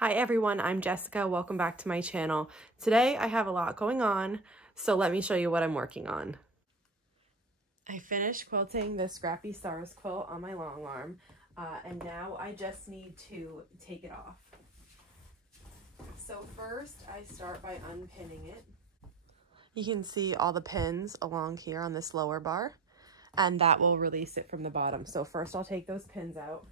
Hi everyone, I'm Jessica. Welcome back to my channel. Today I have a lot going on, so let me show you what I'm working on. I finished quilting the Scrappy Stars quilt on my long arm, and now I just need to take it off. So first I start by unpinning it. You can see all the pins along here on this lower bar, and that will release it from the bottom. So first I'll take those pins out.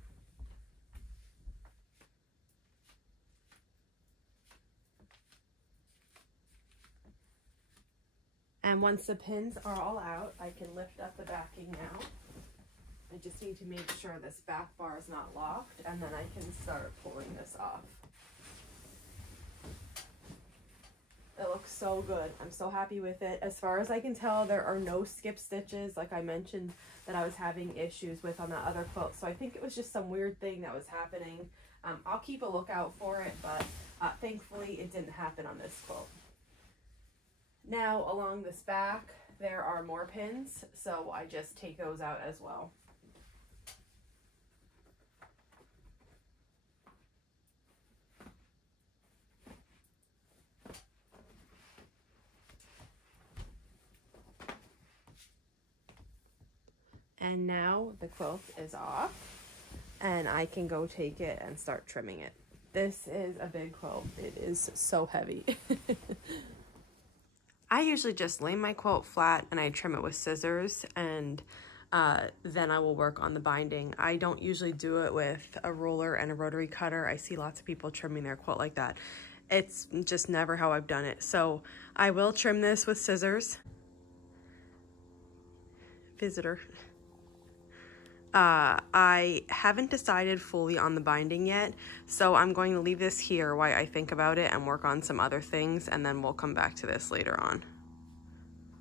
And once the pins are all out, I can lift up the backing now. I just need to make sure this back bar is not locked, and then I can start pulling this off. It looks so good. I'm so happy with it. As far as I can tell, there are no skip stitches, like I mentioned that I was having issues with on that other quilt. So I think it was just some weird thing that was happening. I'll keep a lookout for it, but thankfully it didn't happen on this quilt. Now along this back, there are more pins, so I just take those out as well. And now the quilt is off, and I can go take it and start trimming it. This is a big quilt. It is so heavy. I usually just lay my quilt flat and I trim it with scissors, and then I will work on the binding. I don't usually do it with a ruler and a rotary cutter. I see lots of people trimming their quilt like that. It's just never how I've done it. So I will trim this with scissors. Visitor. I haven't decided fully on the binding yet, so I'm going to leave this here while I think about it and work on some other things, and then we'll come back to this later on.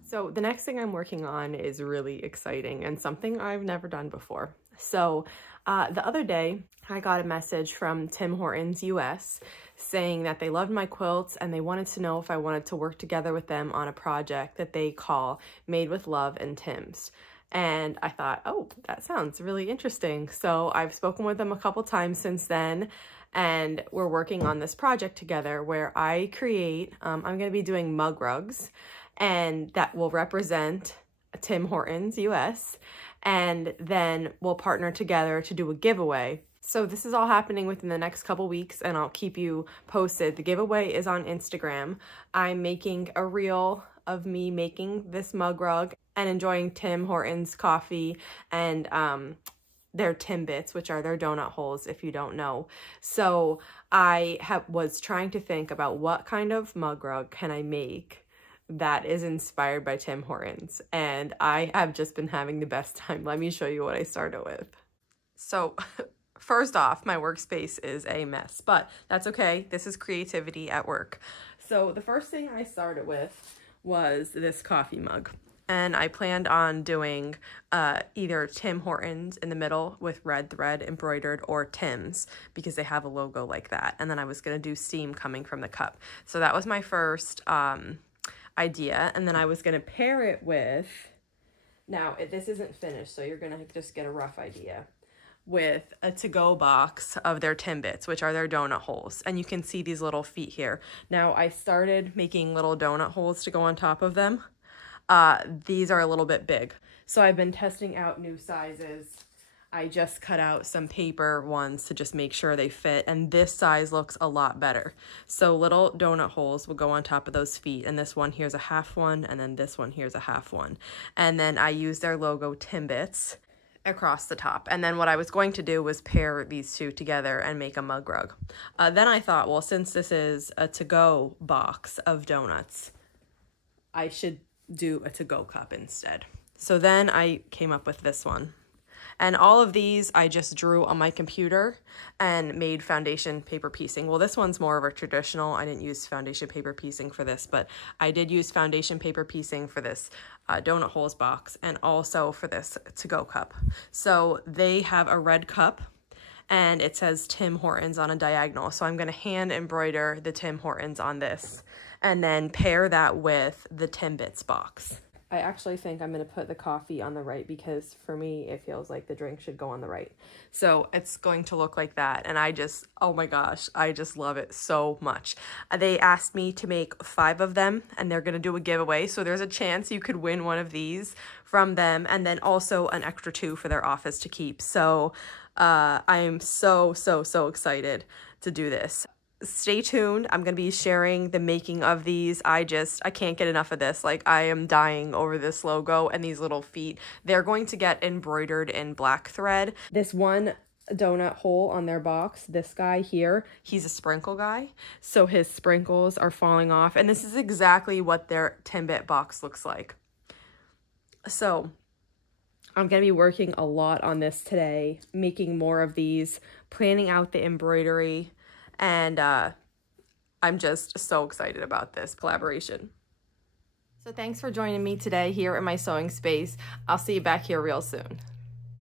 So the next thing I'm working on is really exciting and something I've never done before. So the other day I got a message from Tim Hortons US saying that they loved my quilts and they wanted to know if I wanted to work together with them on a project that they call Made with Love and Tim's. And I thought, oh, that sounds really interesting. So I've spoken with them a couple times since then, and we're working on this project together where I create, I'm going to be doing mug rugs, and that will represent Tim Hortons US, and then we'll partner together to do a giveaway. So this is all happening within the next couple weeks, and I'll keep you posted. The giveaway is on Instagram. I'm making a reel of me making this mug rug and enjoying Tim Hortons coffee and their Timbits, which are their donut holes, if you don't know. So I was trying to think about what kind of mug rug can I make that is inspired by Tim Hortons, and I have just been having the best time. Let me show you what I started with. So first off, my workspace is a mess, but that's okay. This is creativity at work. So the first thing I started with was this coffee mug. And I planned on doing either Tim Hortons in the middle with red thread embroidered, or Tim's because they have a logo like that. And then I was going to do steam coming from the cup. So that was my first idea. And then I was going to pair it with, now this isn't finished, so you're going to just get a rough idea, with a to-go box of their Timbits, which are their donut holes. And you can see these little feet here. Now I started making little donut holes to go on top of them. These are a little bit big, so I've been testing out new sizes. I just cut out some paper ones to just make sure they fit, and this size looks a lot better. So little donut holes will go on top of those feet, and this one here's a half one, and then this one here's a half one. And then I use their logo Timbits across the top. And then what I was going to do was pair these two together and make a mug rug. Then I thought, well, since this is a to-go box of donuts, I should do a to-go cup instead. So then I came up with this one. And all of these I just drew on my computer and made foundation paper piecing. Well, this one's more of a traditional. I didn't use foundation paper piecing for this, but I did use foundation paper piecing for this donut holes box and also for this to-go cup. So they have a red cup and it says Tim Hortons on a diagonal. So I'm going to hand embroider the Tim Hortons on this and then pair that with the Timbits box. I actually think I'm going to put the coffee on the right because for me, it feels like the drink should go on the right. So it's going to look like that. And I just, oh my gosh, I just love it so much. They asked me to make 5 of them and they're going to do a giveaway. So there's a chance you could win one of these from them, and then also an extra 2 for their office to keep. So I am so excited to do this. Stay tuned. I'm going to be sharing the making of these. I can't get enough of this. Like, I am dying over this logo and these little feet. They're going to get embroidered in black thread. This one donut hole on their box, this guy here, he's a sprinkle guy. So his sprinkles are falling off. And this is exactly what their Timbit box looks like. So I'm going to be working a lot on this today, making more of these, planning out the embroidery. And I'm just so excited about this collaboration. So thanks for joining me today here in my sewing space. I'll see you back here real soon.